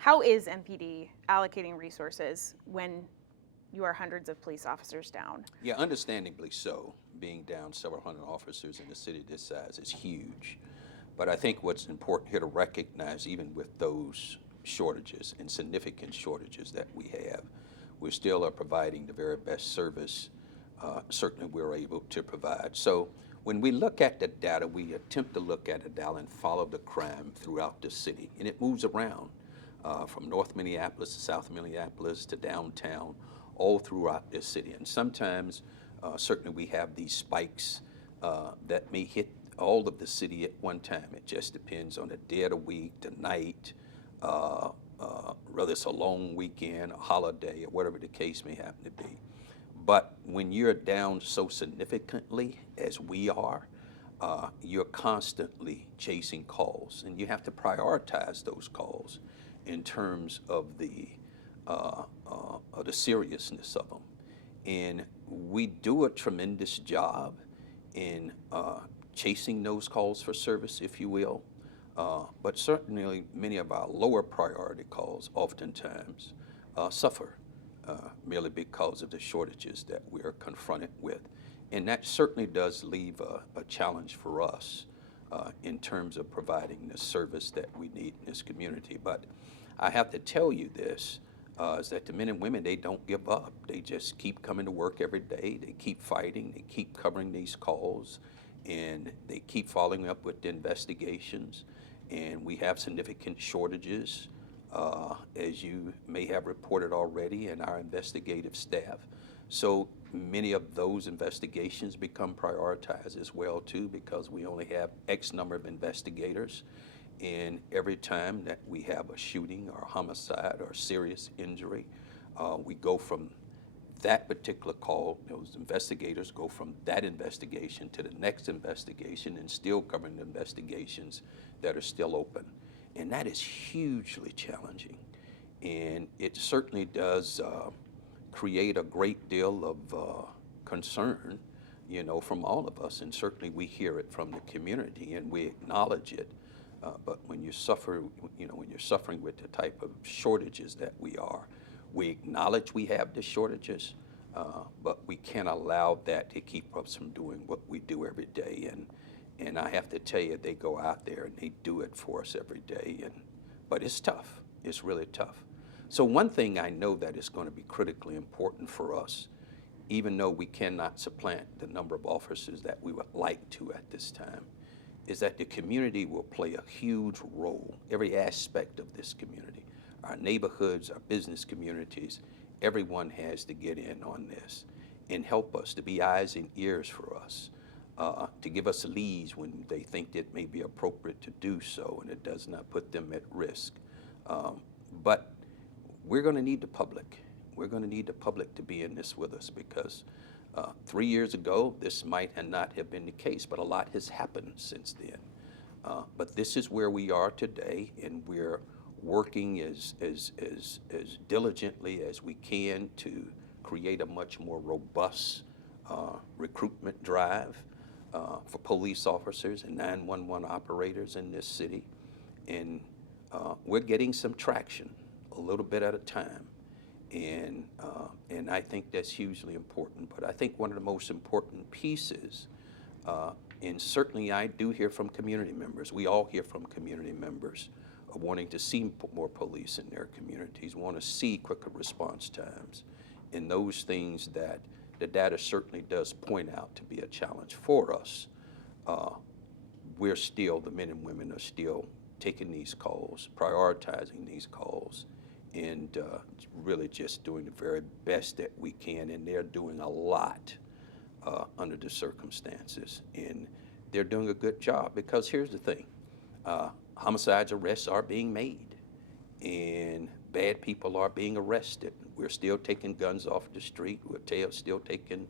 How is MPD allocating resources when you are hundreds of police officers down? Yeah, understandably so. Being down several hundred officers in a city this size is huge. But I think what's important here to recognize, even with those shortages and significant shortages that we still are providing the very best service certainly we're able to provide. So when we look at the data, we attempt to look at the data and follow the crime throughout the city. And it moves around from North Minneapolis to South Minneapolis to downtown, all throughout this city. And sometimes, certainly we have these spikes that may hit all of the city at one time. It just depends on the day of the week, the night, whether it's a long weekend, a holiday, or whatever the case may happen to be. But when you're down so significantly as we are, you're constantly chasing calls, and you have to prioritize those calls in terms of the seriousness of them. And we do a tremendous job in chasing those calls for service, if you will. But certainly many of our lower priority calls oftentimes suffer merely because of the shortages that we are confronted with. And that certainly does leave a challenge for us in terms of providing the service that we need in this community. But I have to tell you this, is that the men and women, they don't give up. They just keep coming to work every day. They keep fighting. They keep covering these calls. And they keep following up with the investigations. And we have significant shortages, as you may have reported already, in our investigative staff. So many of those investigations become prioritized as well, too, because we only have X number of investigators. And every time that we have a shooting or a homicide or a serious injury, we go from that particular call, those investigators go from that investigation to the next investigation and still covering the investigations that are still open. And that is hugely challenging. And it certainly does create a great deal of concern, you know, from all of us. And certainly we hear it from the community and we acknowledge it. But when you suffer, you know, when you're suffering with the type of shortages that we are, we acknowledge we have the shortages, but we can't allow that to keep us from doing what we do every day. And I have to tell you, they go out there and they do it for us every day. But it's tough. It's really tough. So one thing I know that is going to be critically important for us, even though we cannot supplant the number of officers that we would like to at this time, is that the community will play a huge role, every aspect of this community. Our neighborhoods, our business communities, everyone has to get in on this and help us, to be eyes and ears for us, to give us leads when they think it may be appropriate to do so and it does not put them at risk. But we're going to need the public. We're going to need the public to be in this with us because 3 years ago, this might not have been the case, but a lot has happened since then. But this is where we are today, and we're working as diligently as we can to create a much more robust recruitment drive for police officers and 911 operators in this city. And we're getting some traction, a little bit at a time. And I think that's hugely important. But I think one of the most important pieces, and certainly I do hear from community members, we all hear from community members of wanting to see more police in their communities, want to see quicker response times, and those things that the data certainly does point out to be a challenge for us. We're still, the men and women are still taking these calls, prioritizing these calls, and really just doing the very best that we can. And they're doing a lot under the circumstances. And they're doing a good job because here's the thing. Homicides, arrests are being made, and bad people are being arrested. We're still taking guns off the street. We're still taking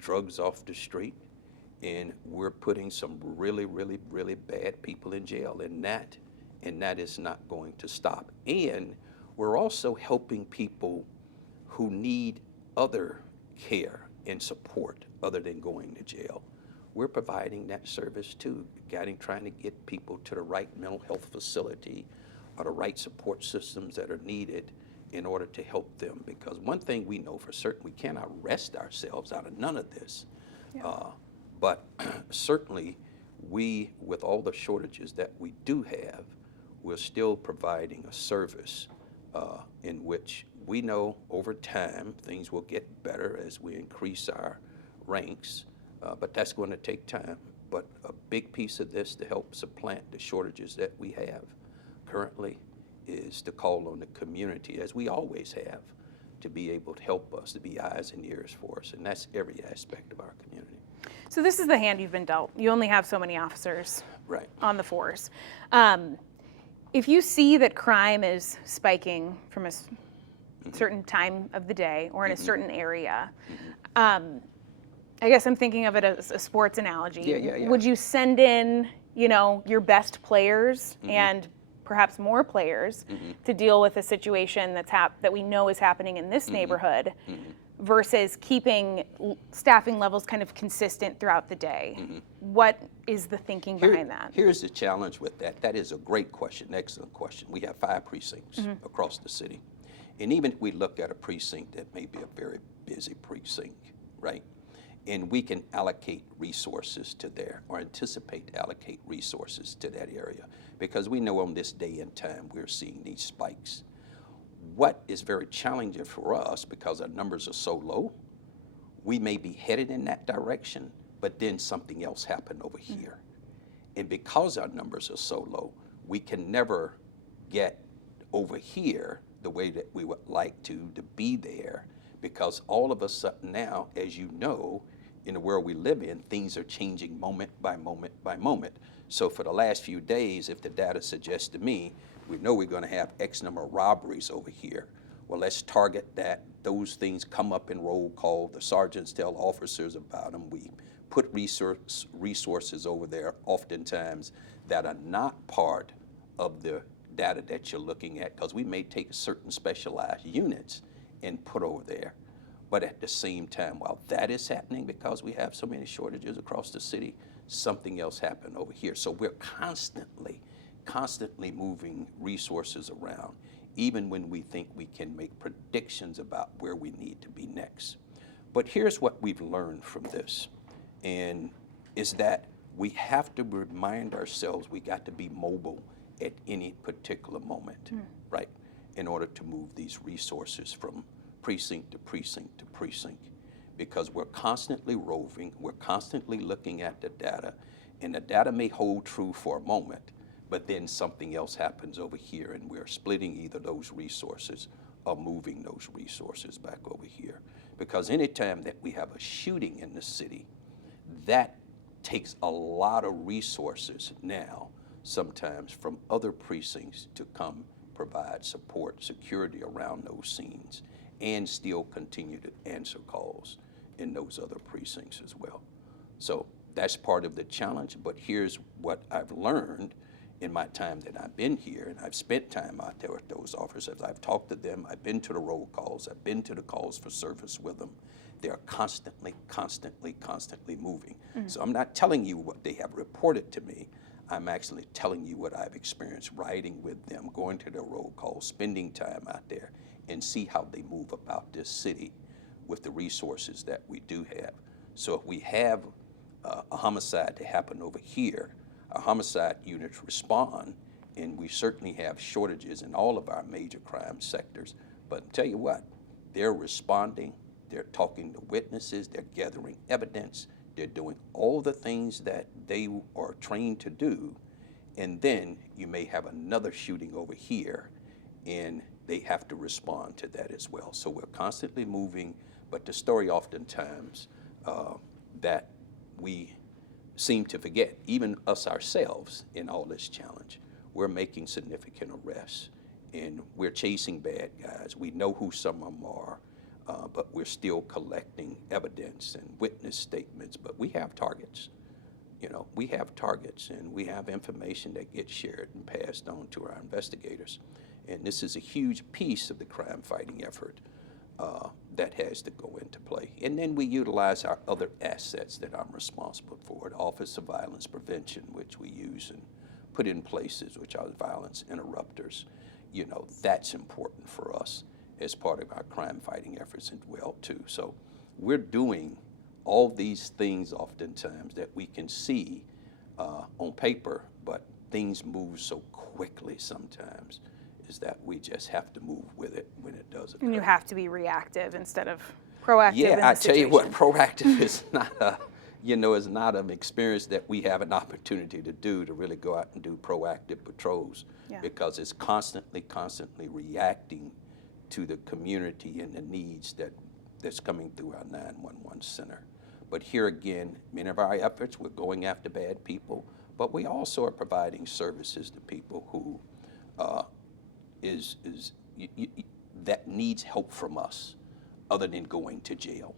drugs off the street. And we're putting some really, really, really bad people in jail. And that is not going to stop. And we're also helping people who need other care and support other than going to jail. We're providing that service too, trying to get people to the right mental health facility are the right support systems that are needed in order to help them. Because one thing we know for certain, we cannot rest ourselves out of none of this. But certainly we, with all the shortages that we do have, we're still providing a service in which we know over time things will get better as we increase our ranks, but that's going to take time. But a big piece of this to help supplant the shortages that we have currently is to call on the community, as we always have, to be able to help us, to be eyes and ears for us, and that's every aspect of our community. So this is the hand you've been dealt. You only have so many officers on the force. If you see that crime is spiking from a certain time of the day or in a certain area, I guess I'm thinking of it as a sports analogy. Yeah. Would you send in, your best players and perhaps more players to deal with a situation that we know is happening in this neighborhood versus keeping staffing levels kind of consistent throughout the day? What is the thinking behind that? Here's the challenge with that. That is a great question, excellent question. We have 5 precincts across the city. And even if we look at a precinct that may be a very busy precinct, right? And we can allocate resources to there, or anticipate to allocate resources to that area, because we know on this day and time we're seeing these spikes. What is very challenging for us, because our numbers are so low, we may be headed in that direction, but then something else happened over here. And because our numbers are so low, we can never get over here the way that we would like to be there, because all of a sudden now, as you know, in the world we live in, things are changing moment by moment by moment. So for the last few days, if the data suggests to me, we know we're going to have X number of robberies over here. Well, let's target that. Those things come up in roll call. The sergeants tell officers about them. We put resources over there oftentimes that are not part of the data that you're looking at, because we may take certain specialized units and put over there. But at the same time, while that is happening, because we have so many shortages across the city, something else happened over here. So we're constantly moving resources around, even when we think we can make predictions about where we need to be next. But here's what we've learned from this, and is that we have to remind ourselves we got to be mobile at any particular moment, right, in order to move these resources from precinct to precinct to precinct, because we're constantly roving, we're constantly looking at the data, and the data may hold true for a moment, but then something else happens over here, and we're splitting either those resources or moving those resources back over here. Because anytime that we have a shooting in the city, that takes a lot of resources now, sometimes from other precincts, to come provide support, security around those scenes, and still continue to answer calls in those other precincts as well. So that's part of the challenge, but here's what I've learned in my time that I've been here, and I've spent time out there with those officers. I've talked to them, I've been to the roll calls, I've been to the calls for service with them. They're constantly moving. So I'm not telling you what they have reported to me, I'm actually telling you what I've experienced riding with them, going to their roll calls, spending time out there, and see how they move about this city with the resources that we do have. So if we have a homicide to happen over here, our homicide units respond, and we certainly have shortages in all of our major crime sectors. But I'll tell you what, they're responding, they're talking to witnesses, they're gathering evidence, they're doing all the things that they are trained to do, and then you may have another shooting over here, and they have to respond to that as well. So we're constantly moving, but the story oftentimes that we seem to forget, even us ourselves in all this challenge, we're making significant arrests, and we're chasing bad guys. We know who some of them are, but we're still collecting evidence and witness statements, but we have targets. You know, we have targets, and we have information that gets shared and passed on to our investigators. And this is a huge piece of the crime fighting effort that has to go into play. And then we utilize our other assets that I'm responsible for, the Office of Violence Prevention, which we use and put in places, which are violence interrupters. You know, that's important for us as part of our crime fighting efforts as well too. So we're doing all these things oftentimes that we can see on paper, but things move so quickly sometimes is that we just have to move with it when it does occur. And you have to be reactive instead of proactive. Yeah, in the I tell you what, situation. proactive is not is not an experience that we have an opportunity to do, to really go out and do proactive patrols, because it's constantly reacting to the community and the needs that's coming through our 911 center. But here again, many of our efforts, we're going after bad people, but we also are providing services to people who that needs help from us other than going to jail,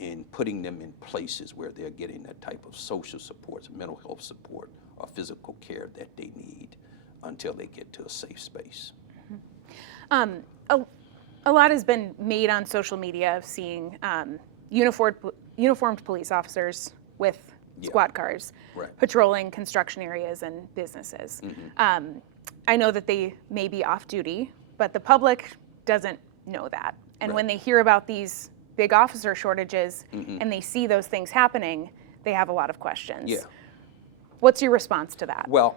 and putting them in places where they're getting that type of social support, mental health support, or physical care that they need until they get to a safe space. A lot has been made on social media of seeing uniformed police officers with squad cars patrolling construction areas and businesses. I know that they may be off duty, but the public doesn't know that. And when they hear about these big officer shortages and they see those things happening, they have a lot of questions. Yeah. What's your response to that? Well,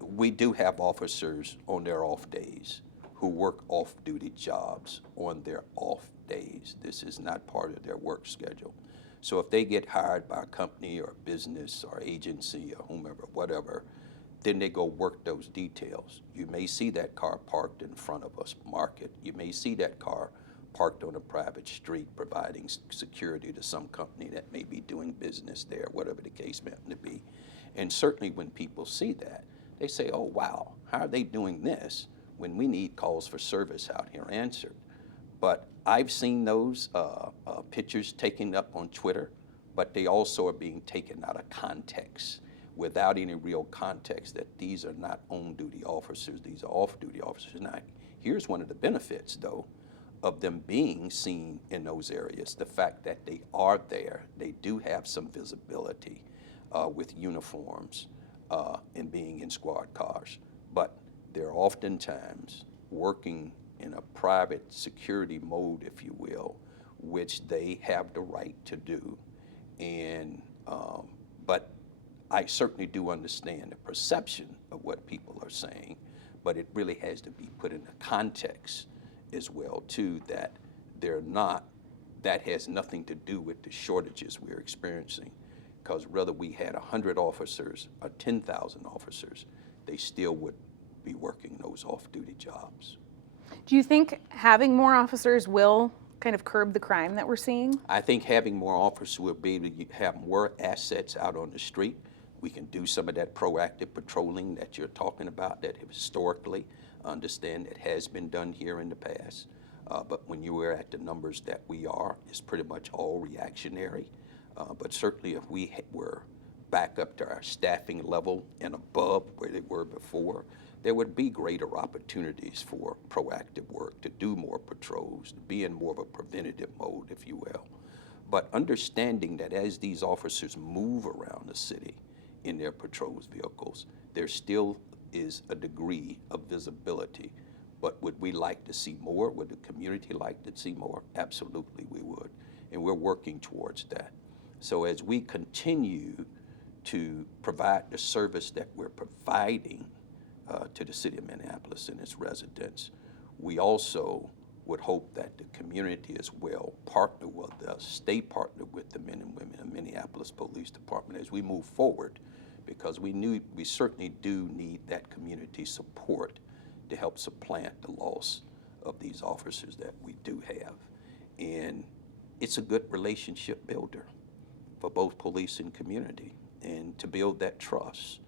we do have officers on their off days who work off-duty jobs on their off days. This is not part of their work schedule. So if they get hired by a company or a business or agency or whomever, whatever, then they go work those details. You may see that car parked in front of a market. You may see that car parked on a private street providing security to some company that may be doing business there, whatever the case may be. And certainly when people see that, they say, oh wow, how are they doing this when we need calls for service out here answered? But I've seen those pictures taken up on Twitter, but they also are being taken out of context without any real context that these are not on-duty officers, these are off-duty officers. Now, here's one of the benefits, though, of them being seen in those areas, the fact that they are there, they do have some visibility with uniforms and being in squad cars, but they're oftentimes working in a private security mode, if you will, which they have the right to do. And but I certainly do understand the perception of what people are saying, but it really has to be put in a context as well too, that they're not, that has nothing to do with the shortages we're experiencing, because whether we had 100 officers or 10,000 officers, they still would be working those off-duty jobs. Do you think having more officers will kind of curb the crime that we're seeing? I think having more officers will be able to have more assets out on the street. We can do some of that proactive patrolling that you're talking about that historically understand that has been done here in the past. But when you were at the numbers that we are, it's pretty much all reactionary. But certainly if we were back up to our staffing level and above where they were before, there would be greater opportunities for proactive work, to do more patrols, to be in more of a preventative mode, if you will. But understanding that as these officers move around the city in their patrols vehicles, there still is a degree of visibility. But would we like to see more? Would the community like to see more? Absolutely we would. And we're working towards that. So as we continue to provide the service that we're providing to the city of Minneapolis and its residents, we also would hope that the community as well partner with us, stay partnered with the men and women of Minneapolis Police Department as we move forward, because we certainly do need that community support to help supplant the loss of these officers that we do have. And it's a good relationship builder for both police and community, and to build that trust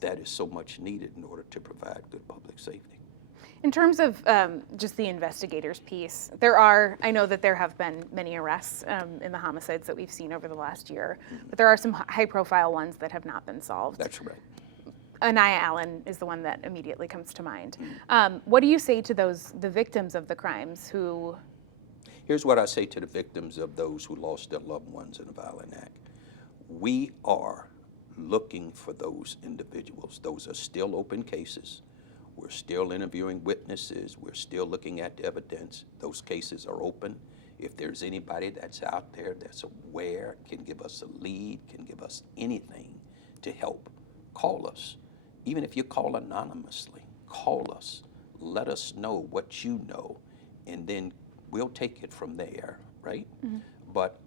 that is so much needed in order to provide good public safety. In terms of just the investigators piece, I know that there have been many arrests in the homicides that we've seen over the last year, but there are some high-profile ones that have not been solved. That's right. Anaya Allen is the one that immediately comes to mind. What do you say to the victims of the crimes who? Here's what I say to the victims of those who lost their loved ones in a violent act. We are looking for those individuals. Those are still open cases. We're still interviewing witnesses. We're still looking at the evidence. Those cases are open. If there's anybody that's out there that's aware, can give us a lead, can give us anything to help, call us. Even if you call anonymously, call us. Let us know what you know, and then we'll take it from there, right? Mm-hmm. But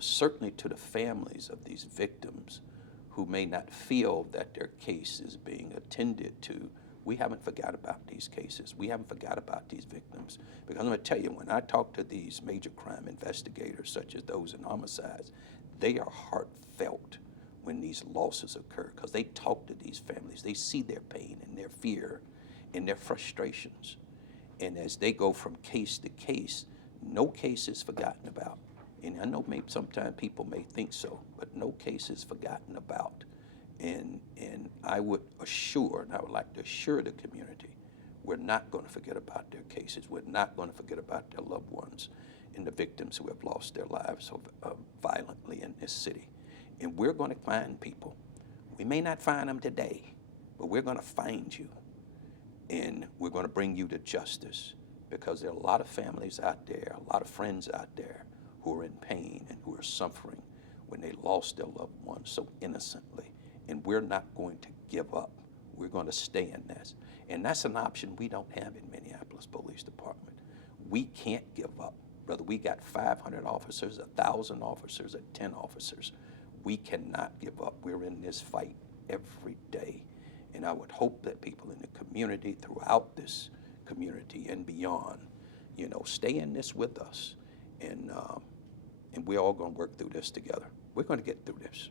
certainly to the families of these victims who may not feel that their case is being attended to, we haven't forgot about these cases. We haven't forgot about these victims. Because I'm going to tell you, when I talk to these major crime investigators, such as those in homicides, they are heartfelt when these losses occur, because they talk to these families. They see their pain and their fear and their frustrations. And as they go from case to case, no case is forgotten about. And I know maybe sometimes people may think so, but no case is forgotten about. And I would assure, and I would like to assure the community, we're not going to forget about their cases. We're not going to forget about their loved ones and the victims who have lost their lives so violently in this city. And we're going to find people. We may not find them today, but we're going to find you. And we're going to bring you to justice, because there are a lot of families out there, a lot of friends out there who are in pain and who are suffering when they lost their loved ones so innocently. And we're not going to give up. We're going to stay in this. And that's an option we don't have in Minneapolis Police Department. We can't give up. Whether we got 500 officers, 1,000 officers, or 10 officers, we cannot give up. We're in this fight every day. And I would hope that people in the community, throughout this community and beyond, stay in this with us. And we're all going to work through this together. We're going to get through this.